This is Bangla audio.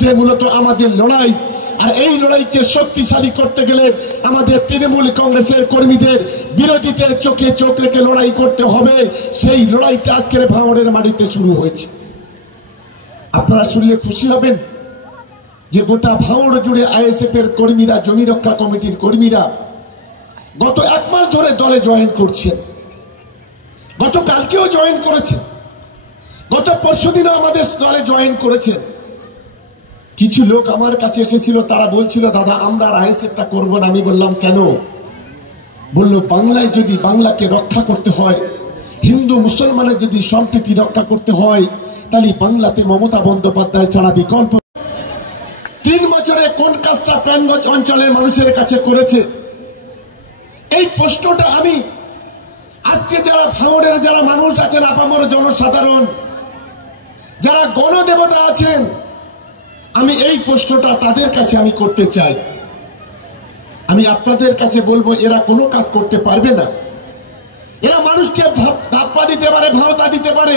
বিরুদ্ধে মূলত আমাদের লড়াই। আর এই লড়াইকে শক্তিশালী করতে গেলে আমাদের তৃণমূল কংগ্রেসের কর্মীদের বিরোধীদের চোখে চোখ রেখে লড়াই করতে হবে। সেই লড়াইটা আজকের ভাঙড়ের মাটিতে শুরু হয়েছে। আপনারা শুনলে খুশি হবেন যে গোটা ভাঙড় জুড়ে আইএসএফ এর কর্মীরা, জমি রক্ষা কমিটির কর্মীরা গত 1 মাস ধরে দলে জয়েন করছেন। গতকালকেও জয়েন করেছেন, গত পরশুদিনও আমাদের দলে জয়েন করেছেন। কিছু লোক আমার কাছে এসেছিল, তারা বলছিল দাদা আমরা আইএসএফটা করবো না। আমি বললাম কেন? বলল বাংলায় যদি বাংলাকে রক্ষা করতে হয়, হিন্দু মুসলমানের যদি সম্প্রীতি রক্ষা করতে হয়, তাহলে বাংলাতে মমতা বন্দ্যোপাধ্যায় ছাড়া বিকল্প। 3 বছরে কোন কাজটা প্রাণগঞ্জ অঞ্চলের মানুষের কাছে করেছে? এই প্রশ্নটা আমি আজকে যারা ভাঙড়ের যারা মানুষ আছেন, আপামর জনসাধারণ, যারা গণদেবতা আছেন, আমি এই প্রশ্নটা তাদের কাছে আমি করতে চাই। আমি আপনাদের কাছে বলবো এরা কোনো কাজ করতে পারবে না। এরা মানুষকে ধাপ্পা দিতে পারে, ভাওতা দিতে পারে,